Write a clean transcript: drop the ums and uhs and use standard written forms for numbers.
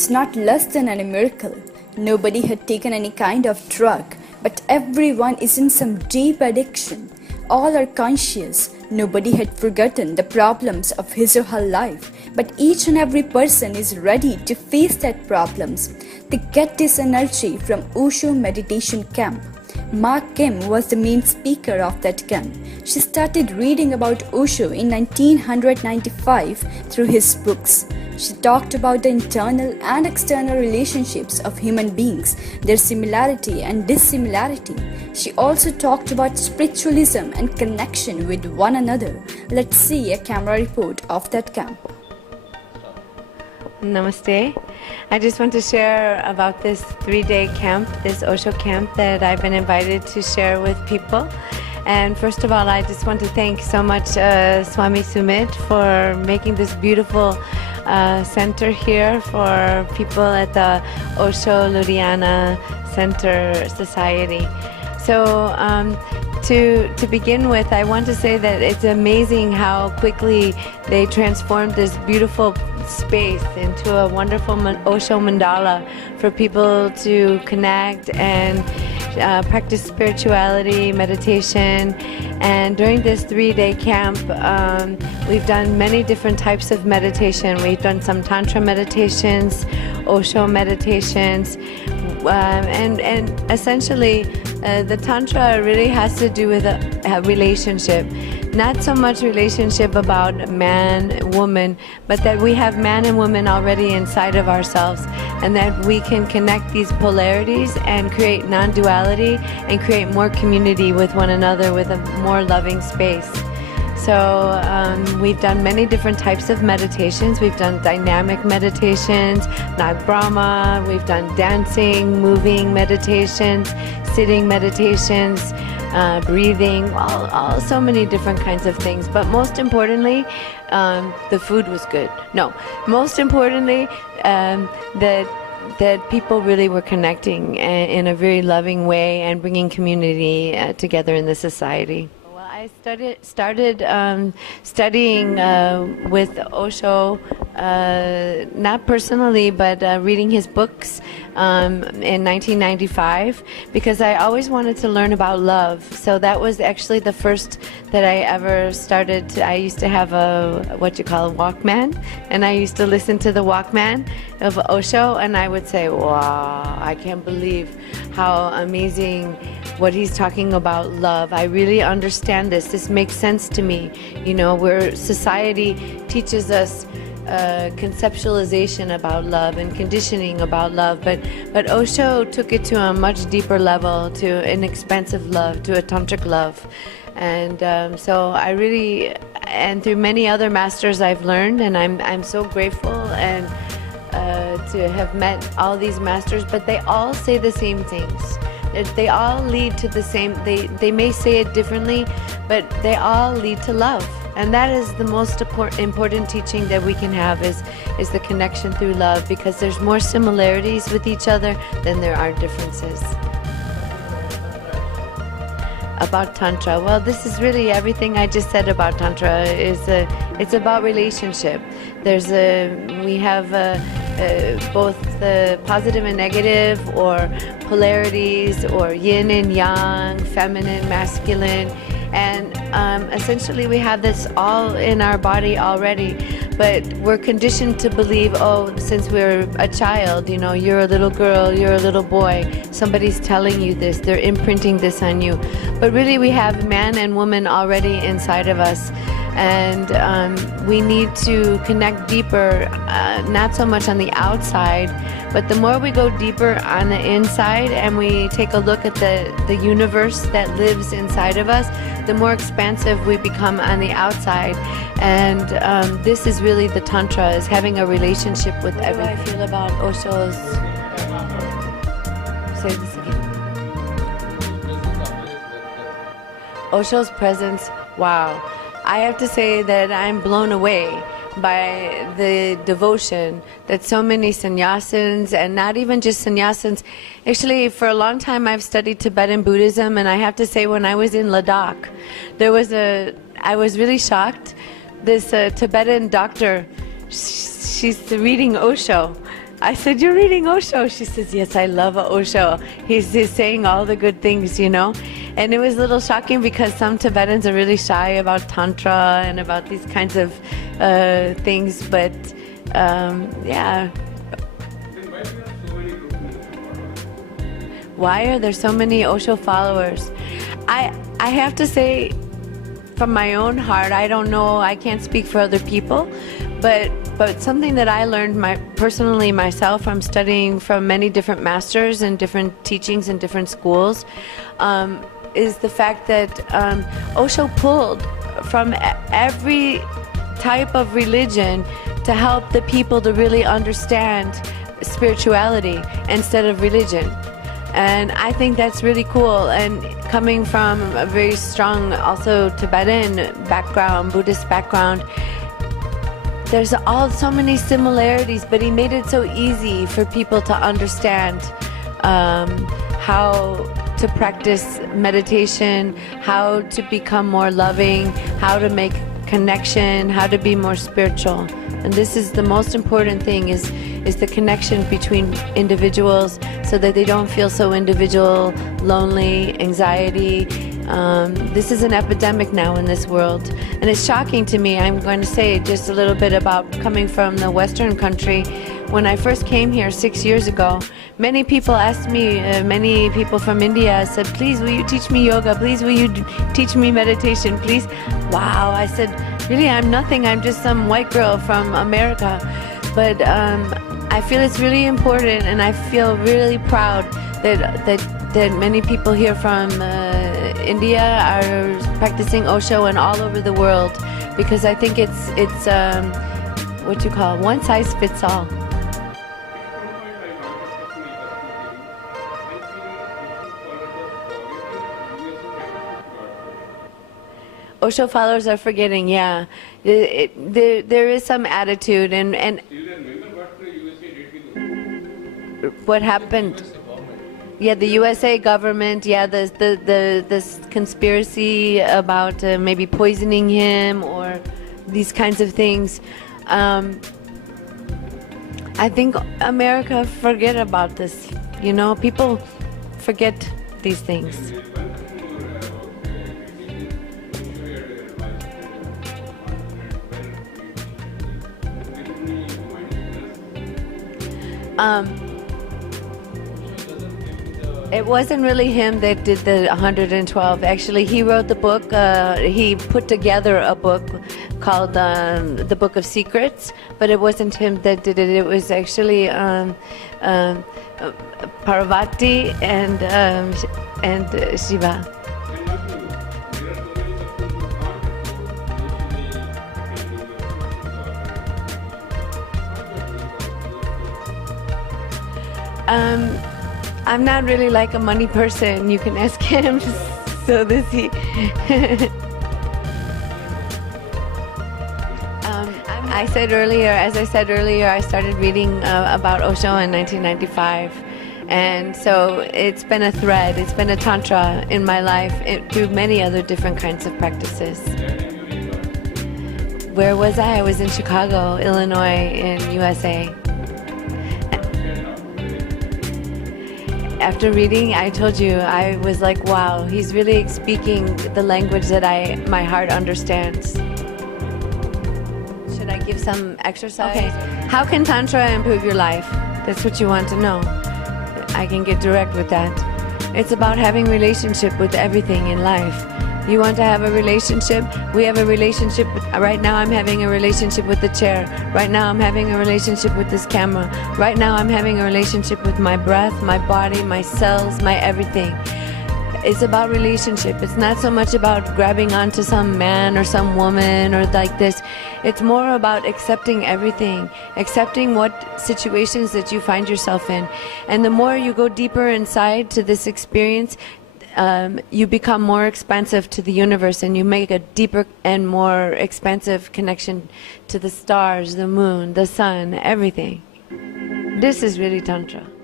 it's not less than a miracle. Nobody had taken any kind of drug, but everyone is in some deep addiction. All are conscious. Nobody had forgotten the problems of his or her life, but each and every person is ready to face that problems. They get this energy from Osho meditation camp. Maa Kim was the main speaker of that camp. She started reading about Osho in 1995 through his books. She talked about the internal and external relationships of human beings, their similarity and dissimilarity. She also talked about spiritualism and connection with one another. Let's see a camera report of that camp. Namaste. I just want to share about this 3-day camp, this Osho camp that I've been invited to share with people. And first of all, I just want to thank so much Swami Sumit for making this beautiful center here for people at the Osho Ludhiana Center Society. So to begin with, I want to say that it's amazing how quickly they transformed this beautiful space into a wonderful Osho mandala for people to connect and practice spirituality, meditation. And during this 3-day camp, we've done many different types of meditation. We've done some Tantra meditations, Osho meditations, and essentially the Tantra really has to do with a relationship. Not so much relationship about man, woman, but that we have man and woman already inside of ourselves, and that we can connect these polarities and create non-duality and create more community with one another with a more loving space. So we've done many different types of meditations. We've done dynamic meditations, Nag Brahma, we've done dancing, moving meditations, sitting meditations, breathing, so many different kinds of things. But most importantly, the food was good. No, most importantly, that people really were connecting in a very loving way and bringing community together in the society. I started studying with Osho, not personally, but reading his books in 1995, because I always wanted to learn about love. So that was actually the first that I ever started. I used to have a Walkman, and I used to listen to the Walkman of Osho, and I would say, wow, I can't believe how amazing what he's talking about love. I really understand this. This makes sense to me. You know, where society teaches us conceptualization about love and conditioning about love, but Osho took it to a much deeper level, to an expansive love, to a tantric love. And so I really, and through many other masters I've learned, and I'm so grateful and to have met all these masters, but they all say the same things. They all lead to the same, they may say it differently, but they all lead to love. And that is the most important teaching that we can have, is the connection through love, because there's more similarities with each other than there are differences. About Tantra, well, this is really everything I just said about Tantra. It's about relationship. We have both the positive and negative, or polarities, or yin and yang, feminine, masculine, and essentially we have this all in our body already, but we're conditioned to believe, oh, since we're a child, you know, you're a little girl, you're a little boy, somebody's telling you this, they're imprinting this on you. But really we have man and woman already inside of us, and we need to connect deeper, not so much on the outside, but the more we go deeper on the inside and we take a look at the universe that lives inside of us, the more expansive we become on the outside. And this is really the Tantra, is having a relationship with everything. How do I feel about Osho's... Say this again. Osho's presence, wow. I have to say that I'm blown away by the devotion that so many sannyasins, and not even just sannyasins. Actually, for a long time I've studied Tibetan Buddhism, and I have to say, when I was in Ladakh, I was really shocked. This Tibetan doctor, she's reading Osho, I said, "You're reading Osho?" She says, "Yes, I love Osho. He's saying all the good things, you know." And it was a little shocking because some Tibetans are really shy about Tantra and about these kinds of things. But yeah. Why are there so many Osho followers? I have to say, from my own heart, I don't know, I can't speak for other people, but something that I learned personally myself from studying from many different masters and different teachings in different schools is the fact that Osho pulled from every type of religion to help the people to really understand spirituality instead of religion. And I think that's really cool. And coming from a very strong, also Tibetan background, Buddhist background, there's so many similarities, but he made it so easy for people to understand how to practice meditation, how to become more loving, how to make connection, how to be more spiritual. And this is the most important thing, is the connection between individuals so that they don't feel so individual, lonely, anxiety. This is an epidemic now in this world. And it's shocking to me. I'm going to say just a little bit about coming from the Western country. When I first came here 6 years ago, many people asked me, many people from India said, "Please, will you teach me yoga? Please, will you teach me meditation? Please." Wow, I said, really, I'm nothing. I'm just some white girl from America. But I feel it's really important, and I feel really proud that many people here from India are practicing Osho and all over the world, because I think it's what you call one size fits all. Osho followers are forgetting, yeah. There is some attitude, and what happened? Yeah, the USA government. Yeah, the conspiracy about maybe poisoning him or these kinds of things. I think America forget about this. You know, people forget these things. It wasn't really him that did the 112. Actually, he wrote the book. He put together a book called The Book of Secrets, but it wasn't him that did it. It was actually Parvati and Shiva. I'm not really like a money person. You can ask him. So this he. I said earlier, as I said earlier, I started reading about Osho in 1995, and so it's been a thread. It's been a tantra in my life through many other different kinds of practices. Where was I? I was in Chicago, Illinois, in USA. After reading, I told you, I was like, wow, he's really speaking the language that my heart understands. Should I give some exercise? Okay. How can Tantra improve your life? That's what you want to know. I can get direct with that. It's about having relationship with everything in life. You want to have a relationship? We have a relationship. Right now I'm having a relationship with the chair. Right now I'm having a relationship with this camera. Right now I'm having a relationship with my breath, my body, my cells, my everything. It's about relationship. It's not so much about grabbing onto some man or some woman or like this. It's more about accepting everything, accepting what situations that you find yourself in. And the more you go deeper inside to this experience, you become more expansive to the universe, and you make a deeper and more expansive connection to the stars, the moon, the sun, everything. This is really Tantra.